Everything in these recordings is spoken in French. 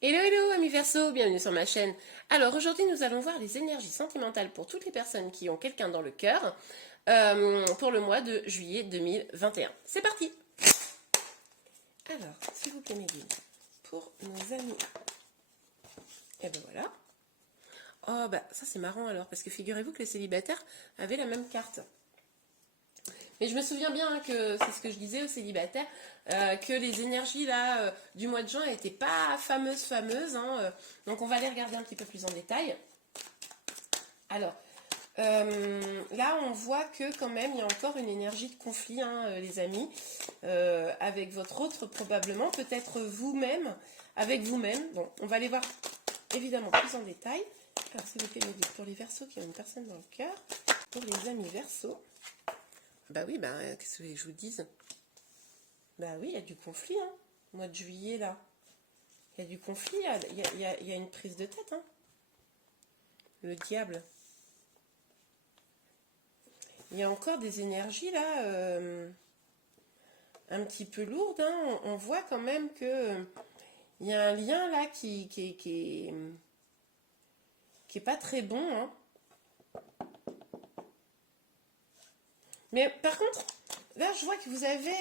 Hello hello amis Verseau, bienvenue sur ma chaîne. Alors aujourd'hui nous allons voir les énergies sentimentales pour toutes les personnes qui ont quelqu'un dans le cœur pour le mois de juillet 2021. C'est parti. Alors s'il vous plaît mes guides, pour nos amis, et ben voilà. Oh bah ça c'est marrant alors parce que figurez-vous que les célibataires avaient la même carte. Mais je me souviens bien hein, que c'est ce que je disais aux célibataires, que les énergies là du mois de juin n'étaient pas fameuses. Hein, donc on va les regarder un petit peu plus en détail. Alors, là on voit que quand même il y a encore une énergie de conflit, hein, les amis, avec votre autre probablement, peut-être vous-même, avec vous-même. Bon, on va les voir évidemment plus en détail. Alors s'il vous plaît, pour les Verseaux qui ont une personne dans le cœur, pour les amis Verseaux. Bah oui, bah, qu'est-ce que vous voulez que je vous dise? Bah oui, il y a du conflit, hein. Mois de juillet, là. Il y a du conflit, il y a une prise de tête, hein. Le diable. Il y a encore des énergies, là, un petit peu lourdes, hein. On voit quand même que il y a un lien, là, qui est pas très bon, hein. Mais par contre, là, je vois que vous avez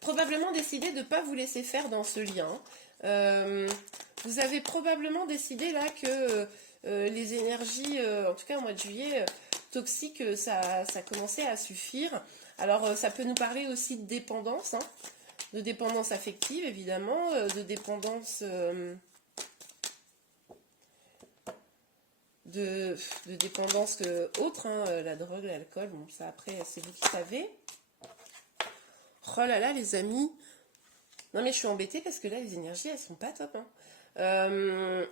probablement décidé de ne pas vous laisser faire dans ce lien. Vous avez probablement décidé là que les énergies, en tout cas au mois de juillet, toxiques, ça commençait à suffire. Alors ça peut nous parler aussi de dépendance, hein, de dépendance affective évidemment, de dépendance de dépendance autre, hein, la drogue, l'alcool, bon ça après c'est vous qui savez. Oh là là les amis, non mais je suis embêtée parce que là les énergies elles sont pas top, hein.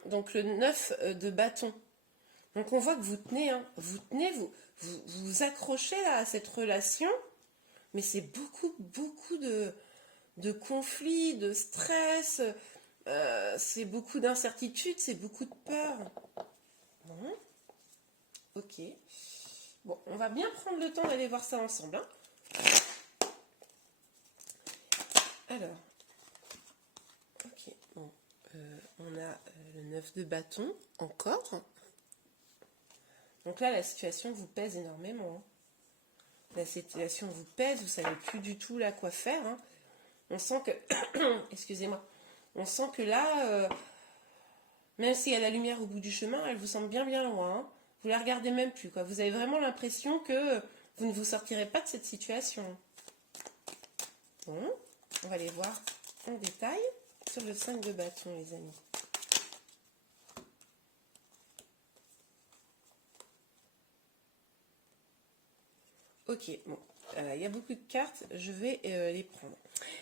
Donc le 9 de bâton. Donc on voit que vous tenez, hein, vous accrochez là à cette relation, mais c'est beaucoup de conflits, de stress, c'est beaucoup d'incertitudes, c'est beaucoup de peur. Bon, ok. Bon, on va bien prendre le temps d'aller voir ça ensemble, hein. Alors, ok, bon, on a le 9 de bâton, encore. Donc là, la situation vous pèse énormément, hein. La situation vous pèse, vous ne savez plus du tout là quoi faire, hein. On sent que, excusez-moi, on sent que là, même s'il y a la lumière au bout du chemin, elle vous semble bien loin, hein. Vous la regardez même plus, quoi. Vous avez vraiment l'impression que vous ne vous sortirez pas de cette situation. Bon, on va les voir en détail sur le 5 de bâton, les amis. Ok, bon, il y a beaucoup de cartes, je vais les prendre.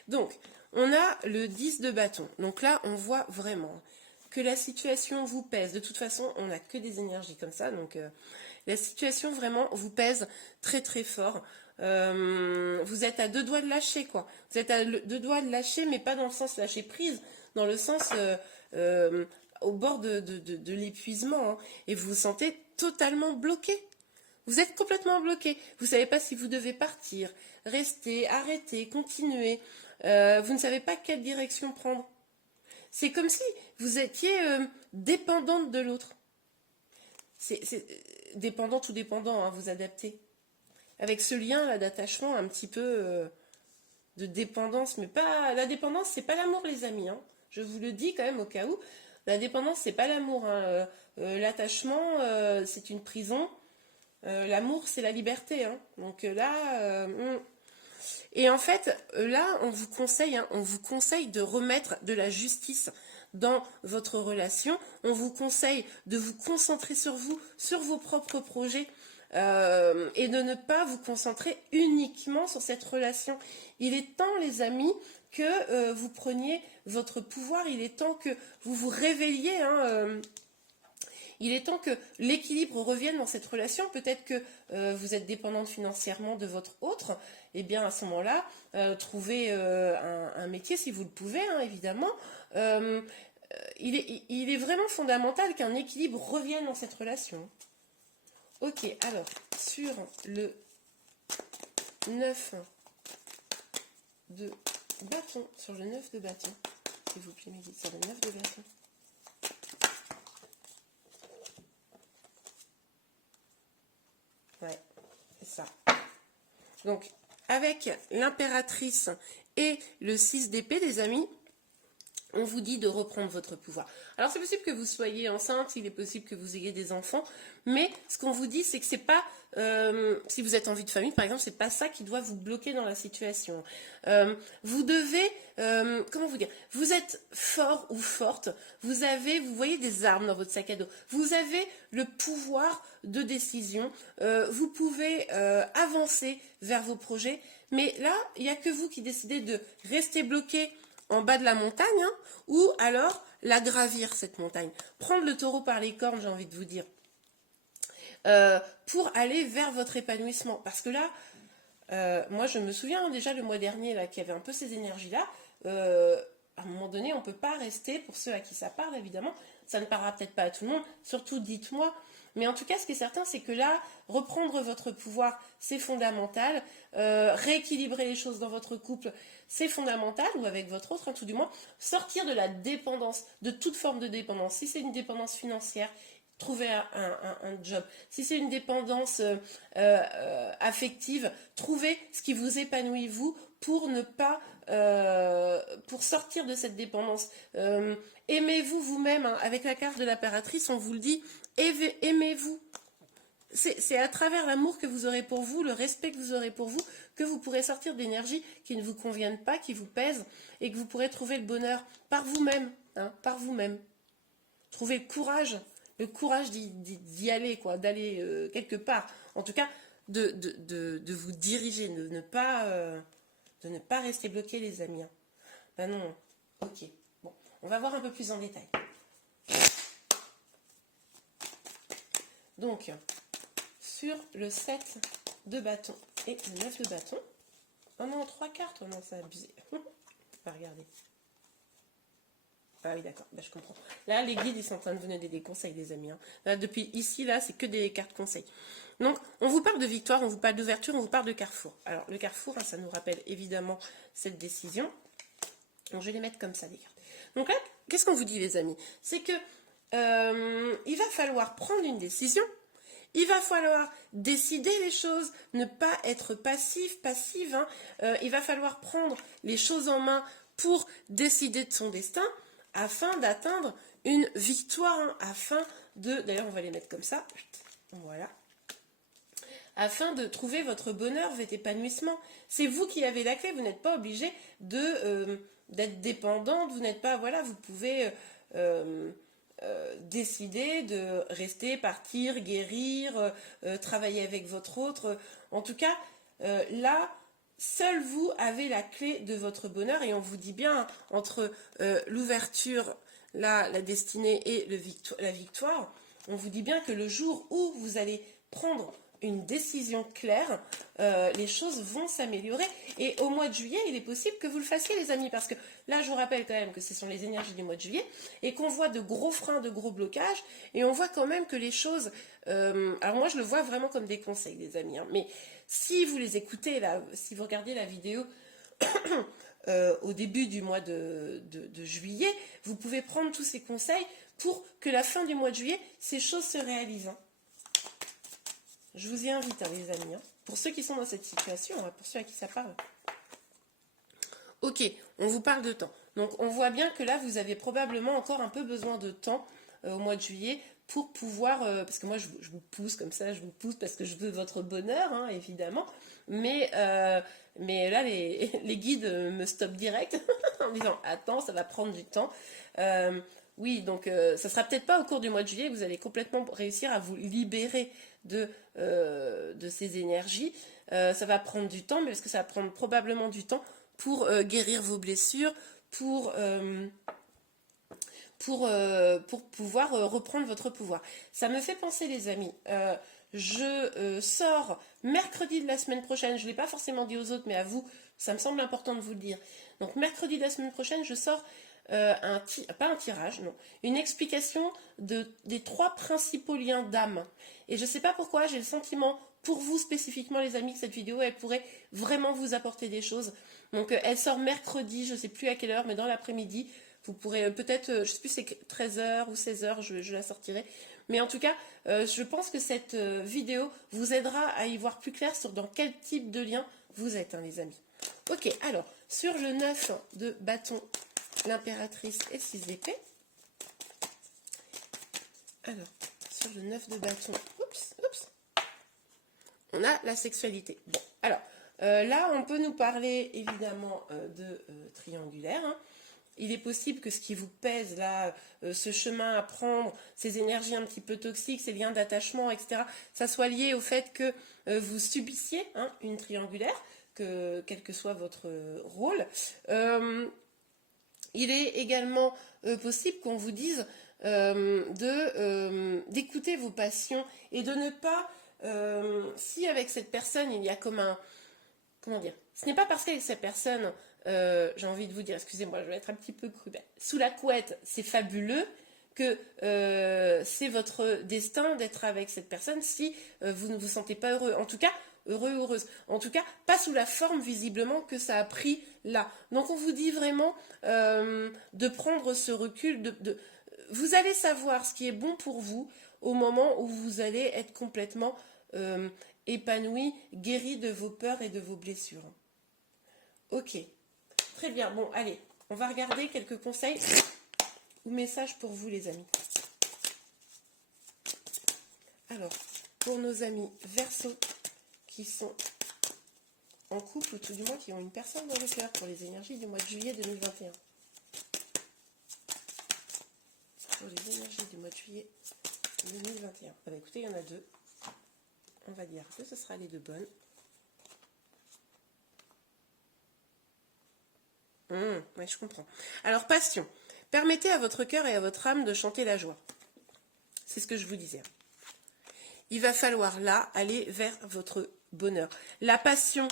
Donc, on a le 10 de bâton. Donc là, on voit vraiment que la situation vous pèse. De toute façon, on n'a que des énergies comme ça. Donc, la situation vraiment vous pèse très fort. Vous êtes à deux doigts de lâcher, quoi. Vous êtes à deux doigts de lâcher, mais pas dans le sens lâcher prise, dans le sens au bord de l'épuisement, hein. Et vous vous sentez totalement bloqué. Vous êtes complètement bloqué. Vous ne savez pas si vous devez partir, rester, arrêter, continuer. Vous ne savez pas quelle direction prendre. C'est comme si vous étiez dépendante de l'autre. C'est dépendante ou dépendant, hein, vous adaptez. Avec ce lien là d'attachement un petit peu de dépendance, mais pas la dépendance, c'est pas l'amour les amis, hein. Je vous le dis quand même au cas où. La dépendance, c'est pas l'amour, hein. L'attachement, c'est une prison. L'amour, c'est la liberté, hein. Donc là, et en fait, là, on vous conseille, hein, on vous conseille de remettre de la justice dans votre relation. On vous conseille de vous concentrer sur vous, sur vos propres projets. Et de ne pas vous concentrer uniquement sur cette relation. Il est temps, les amis, que vous preniez votre pouvoir. Il est temps que vous vous réveilliez, hein, il est temps que l'équilibre revienne dans cette relation. Peut-être que vous êtes dépendante financièrement de votre autre. Eh bien, à ce moment-là, trouvez un métier si vous le pouvez, hein, évidemment. Il est vraiment fondamental qu'un équilibre revienne dans cette relation. Ok, alors, sur le 9 de bâton, s'il vous plaît, mes guides, sur le 9 de bâton. Ouais, c'est ça. Donc, avec l'impératrice et le 6 d'épée, les amis, on vous dit de reprendre votre pouvoir. Alors, c'est possible que vous soyez enceinte, il est possible que vous ayez des enfants, mais ce qu'on vous dit, c'est que c'est pas, si vous êtes en vie de famille, par exemple, c'est pas ça qui doit vous bloquer dans la situation. Vous devez, comment vous dire, vous êtes fort ou forte, vous voyez des armes dans votre sac à dos, vous avez le pouvoir de décision, vous pouvez avancer vers vos projets, mais là, il n'y a que vous qui décidez de rester bloqué en bas de la montagne, hein, ou alors la gravir, cette montagne. Prendre le taureau par les cornes, j'ai envie de vous dire, pour aller vers votre épanouissement. Parce que là, moi je me souviens déjà le mois dernier, là, qu'il y avait un peu ces énergies-là. À un moment donné, on ne peut pas rester, pour ceux à qui ça parle, évidemment, ça ne parlera peut-être pas à tout le monde, surtout dites-moi. Mais en tout cas, ce qui est certain, c'est que là, reprendre votre pouvoir, c'est fondamental. Rééquilibrer les choses dans votre couple, c'est fondamental, ou avec votre autre, hein, tout du moins. Sortir de la dépendance, de toute forme de dépendance. Si c'est une dépendance financière, trouver un job. Si c'est une dépendance affective, trouvez ce qui vous épanouit, vous, pour ne pas... pour sortir de cette dépendance. Aimez-vous vous-même, hein. Avec la carte de l'impératrice, on vous le dit, aimez-vous. C'est à travers l'amour que vous aurez pour vous, le respect que vous aurez pour vous, que vous pourrez sortir d'énergies qui ne vous conviennent pas, qui vous pèsent, et que vous pourrez trouver le bonheur par vous-même, hein, par vous-même. Trouvez le courage d'y aller, quoi, d'aller quelque part. En tout cas, de vous diriger, de ne pas rester bloqué, les amis. Hein. Ben non, ok. Bon, on va voir un peu plus en détail. Donc, sur le 7 de bâton et le 9 de bâton. Oh non, 3 cartes, oh non, c'est abusé. On va regarder. Ah oui, d'accord, ben, je comprends. Là, les guides, ils sont en train de vous donner des conseils, les amis. Hein. Là, depuis ici, là, c'est que des cartes conseils. Donc, on vous parle de victoire, on vous parle d'ouverture, on vous parle de carrefour. Alors, le carrefour, hein, ça nous rappelle évidemment cette décision. Donc, je vais les mettre comme ça, les cartes. Donc là, qu'est-ce qu'on vous dit, les amis? C'est que il va falloir prendre une décision. Il va falloir décider les choses, ne pas être passive. Hein. Il va falloir prendre les choses en main pour décider de son destin afin d'atteindre une victoire. Hein, d'ailleurs, on va les mettre comme ça. Voilà. Afin de trouver votre bonheur, votre épanouissement. C'est vous qui avez la clé. Vous n'êtes pas obligé d'être dépendante. Vous n'êtes pas... Voilà, vous pouvez... décider de rester, partir, guérir, travailler avec votre autre. En tout cas, là, seul vous avez la clé de votre bonheur et on vous dit bien, entre l'ouverture, la destinée et la victoire, on vous dit bien que le jour où vous allez prendre une décision claire, les choses vont s'améliorer. Et au mois de juillet, il est possible que vous le fassiez, les amis, parce que là, je vous rappelle quand même que ce sont les énergies du mois de juillet, et qu'on voit de gros freins, de gros blocages, et on voit quand même que les choses... alors moi, je le vois vraiment comme des conseils, les amis, hein, mais si vous les écoutez, là, si vous regardez la vidéo... au début du mois de juillet, vous pouvez prendre tous ces conseils pour que la fin du mois de juillet, ces choses se réalisent. Hein. Je vous y invite, hein, les amis, hein, pour ceux qui sont dans cette situation, hein, pour ceux à qui ça parle. Ok, on vous parle de temps. Donc, on voit bien que là, vous avez probablement encore un peu besoin de temps au mois de juillet pour pouvoir... parce que moi, je vous pousse comme ça, je vous pousse parce que je veux votre bonheur, hein, évidemment. Mais là, les guides me stoppent direct en disant « Attends, ça va prendre du temps. » Oui, donc ça sera peut-être pas au cours du mois de juillet que vous allez complètement réussir à vous libérer de ces énergies. Ça va prendre du temps, mais parce que ça va prendre probablement du temps pour guérir vos blessures, pour pouvoir reprendre votre pouvoir. Ça me fait penser, les amis, je sors mercredi de la semaine prochaine, je ne l'ai pas forcément dit aux autres, mais à vous, ça me semble important de vous le dire. Donc mercredi de la semaine prochaine, je sors pas un tirage, non, une explication des 3 principaux liens d'âme. Et je ne sais pas pourquoi, j'ai le sentiment, pour vous spécifiquement, les amis, que cette vidéo, elle pourrait vraiment vous apporter des choses. Donc elle sort mercredi, je ne sais plus à quelle heure, mais dans l'après-midi, Vous pourrez peut-être, je sais plus, c'est 13h ou 16h, je la sortirai. Mais en tout cas, je pense que cette vidéo vous aidera à y voir plus clair sur dans quel type de lien vous êtes, hein, les amis. Ok, alors, sur le 9 de bâton, l'impératrice et 6 d'épée. Alors, sur le 9 de bâton, on a la sexualité. Bon, alors, là, on peut nous parler évidemment de triangulaire, hein. Il est possible que ce qui vous pèse, là, ce chemin à prendre, ces énergies un petit peu toxiques, ces liens d'attachement, etc., ça soit lié au fait que vous subissiez, hein, une triangulaire, quel que soit votre rôle. Il est également possible qu'on vous dise d'écouter vos passions et de ne pas, si avec cette personne il y a comme un, comment dire, ce n'est pas parce qu'avec cette personne, j'ai envie de vous dire, excusez-moi, je vais être un petit peu cruelle, sous la couette, c'est fabuleux, que c'est votre destin d'être avec cette personne si vous ne vous sentez pas heureux. En tout cas, heureux, heureuse. En tout cas, pas sous la forme visiblement que ça a pris là. Donc on vous dit vraiment de prendre ce recul, vous allez savoir ce qui est bon pour vous au moment où vous allez être complètement épanoui, guéri de vos peurs et de vos blessures. Ok, très bien. Bon, allez, on va regarder quelques conseils ou messages pour vous, les amis. Alors, pour nos amis Verseau qui sont en couple, ou tout du moins qui ont une personne dans le cœur pour les énergies du mois de juillet 2021. Pour les énergies du mois de juillet 2021. Ah bah écoutez, il y en a deux. On va dire que ce sera les deux bonnes. Oui, je comprends. Alors, passion. Permettez à votre cœur et à votre âme de chanter la joie. C'est ce que je vous disais. Il va falloir là aller vers votre bonheur. La passion,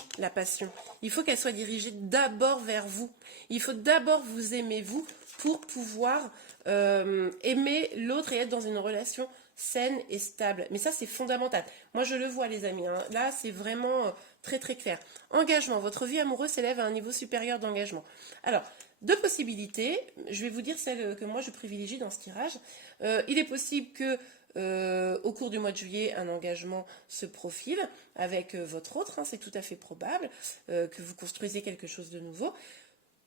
il faut qu'elle soit dirigée d'abord vers vous. Il faut d'abord vous aimer vous pour pouvoir aimer l'autre et être dans une relation saine et stable. Mais ça, c'est fondamental. Moi, je le vois, les amis, hein. Là, c'est vraiment très, très clair. Engagement. Votre vie amoureuse s'élève à un niveau supérieur d'engagement. Alors, deux possibilités. Je vais vous dire celle que moi, je privilégie dans ce tirage. Il est possible que au cours du mois de juillet, un engagement se profile avec votre autre, hein, c'est tout à fait probable que vous construisez quelque chose de nouveau.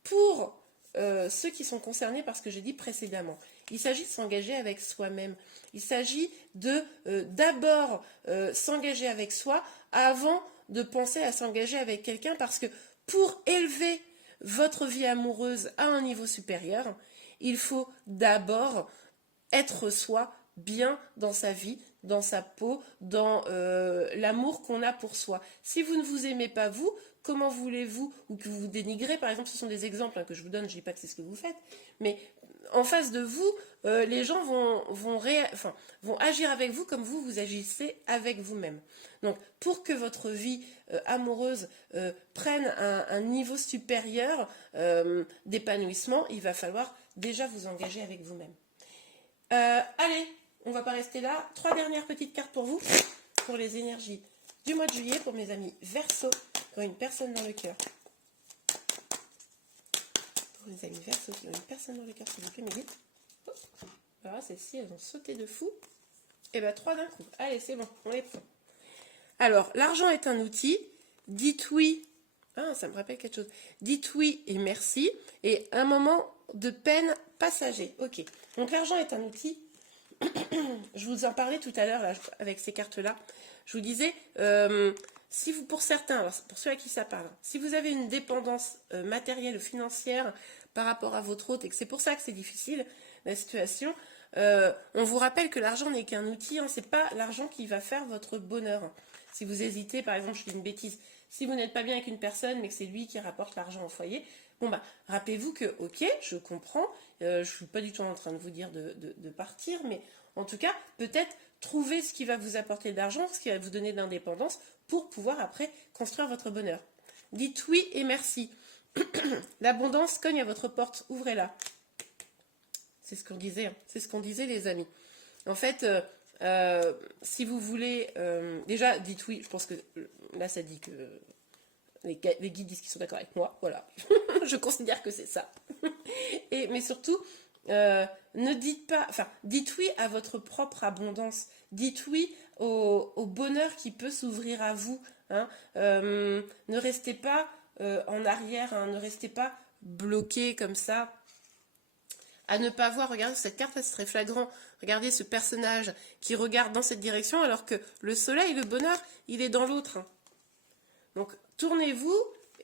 Pour ceux qui sont concernés par ce que j'ai dit précédemment, il s'agit de s'engager avec soi-même. Il s'agit de d'abord s'engager avec soi avant de penser à s'engager avec quelqu'un, parce que pour élever votre vie amoureuse à un niveau supérieur, il faut d'abord être soi, bien dans sa vie, dans sa peau, dans l'amour qu'on a pour soi. Si vous ne vous aimez pas vous, comment voulez-vous, ou que vous vous dénigrez, par exemple, ce sont des exemples hein, que je vous donne, je ne dis pas que c'est ce que vous faites, mais en face de vous, les gens vont agir avec vous comme vous agissez avec vous-même. Donc, pour que votre vie amoureuse prenne un niveau supérieur d'épanouissement, il va falloir déjà vous engager avec vous-même. Allez, on ne va pas rester là. 3 dernières petites cartes pour vous, pour les énergies du mois de juillet, pour mes amis Verseau, pour une personne dans le cœur. Pour les amis Verseau qui ont une personne dans le cœur, s'il vous plaît, Mégane. Voilà, celles-ci, elles ont sauté de fou. Et bien, 3 d'un coup. Allez, c'est bon, on les prend. Alors, l'argent est un outil. Dites oui. Ah, ça me rappelle quelque chose. Dites oui et merci. Et un moment de peine passager. Ok. Donc, l'argent est un outil. Je vous en parlais tout à l'heure avec ces cartes-là. Je vous disais, si vous, pour certains, alors pour ceux à qui ça parle, si vous avez une dépendance matérielle ou financière par rapport à votre hôte et que c'est pour ça que c'est difficile, la situation, on vous rappelle que l'argent n'est qu'un outil, hein, c'est pas l'argent qui va faire votre bonheur. Si vous hésitez, par exemple, je dis une bêtise, si vous n'êtes pas bien avec une personne mais que c'est lui qui rapporte l'argent au foyer, bon bah, rappelez-vous que, ok, je comprends, je ne suis pas du tout en train de vous dire de partir, mais en tout cas, peut-être trouver ce qui va vous apporter de l'argent, ce qui va vous donner de l'indépendance pour pouvoir après construire votre bonheur. Dites oui et merci. L'abondance cogne à votre porte, ouvrez-la. C'est ce qu'on disait, hein. C'est ce qu'on disait, les amis. En fait, si vous voulez, déjà, dites oui, je pense que là, ça dit que les guides disent qu'ils sont d'accord avec moi, voilà. Je considère que c'est ça. Mais surtout, ne dites pas, enfin, dites oui à votre propre abondance. Dites oui au bonheur qui peut s'ouvrir à vous. Hein. Ne restez pas en arrière, hein, ne restez pas bloqué comme ça à ne pas voir. Regardez cette carte, c'est très flagrant. Regardez ce personnage qui regarde dans cette direction alors que le soleil, le bonheur, il est dans l'autre. Donc tournez-vous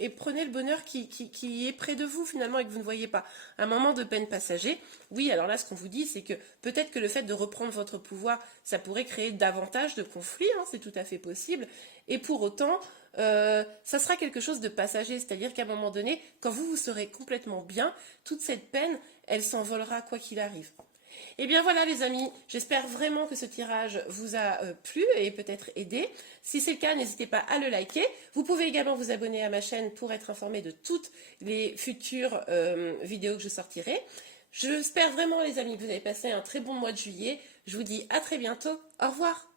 et prenez le bonheur qui est près de vous finalement et que vous ne voyez pas. Un moment de peine passager. Oui, alors là ce qu'on vous dit c'est que peut-être que le fait de reprendre votre pouvoir, ça pourrait créer davantage de conflits, hein, c'est tout à fait possible. Et pour autant, ça sera quelque chose de passager, c'est-à-dire qu'à un moment donné, quand vous serez complètement bien, toute cette peine, elle s'envolera quoi qu'il arrive. Et bien voilà les amis, j'espère vraiment que ce tirage vous a plu et peut-être aidé. Si c'est le cas, n'hésitez pas à le liker. Vous pouvez également vous abonner à ma chaîne pour être informé de toutes les futures vidéos que je sortirai. J'espère vraiment les amis que vous avez passé un très bon mois de juillet. Je vous dis à très bientôt. Au revoir.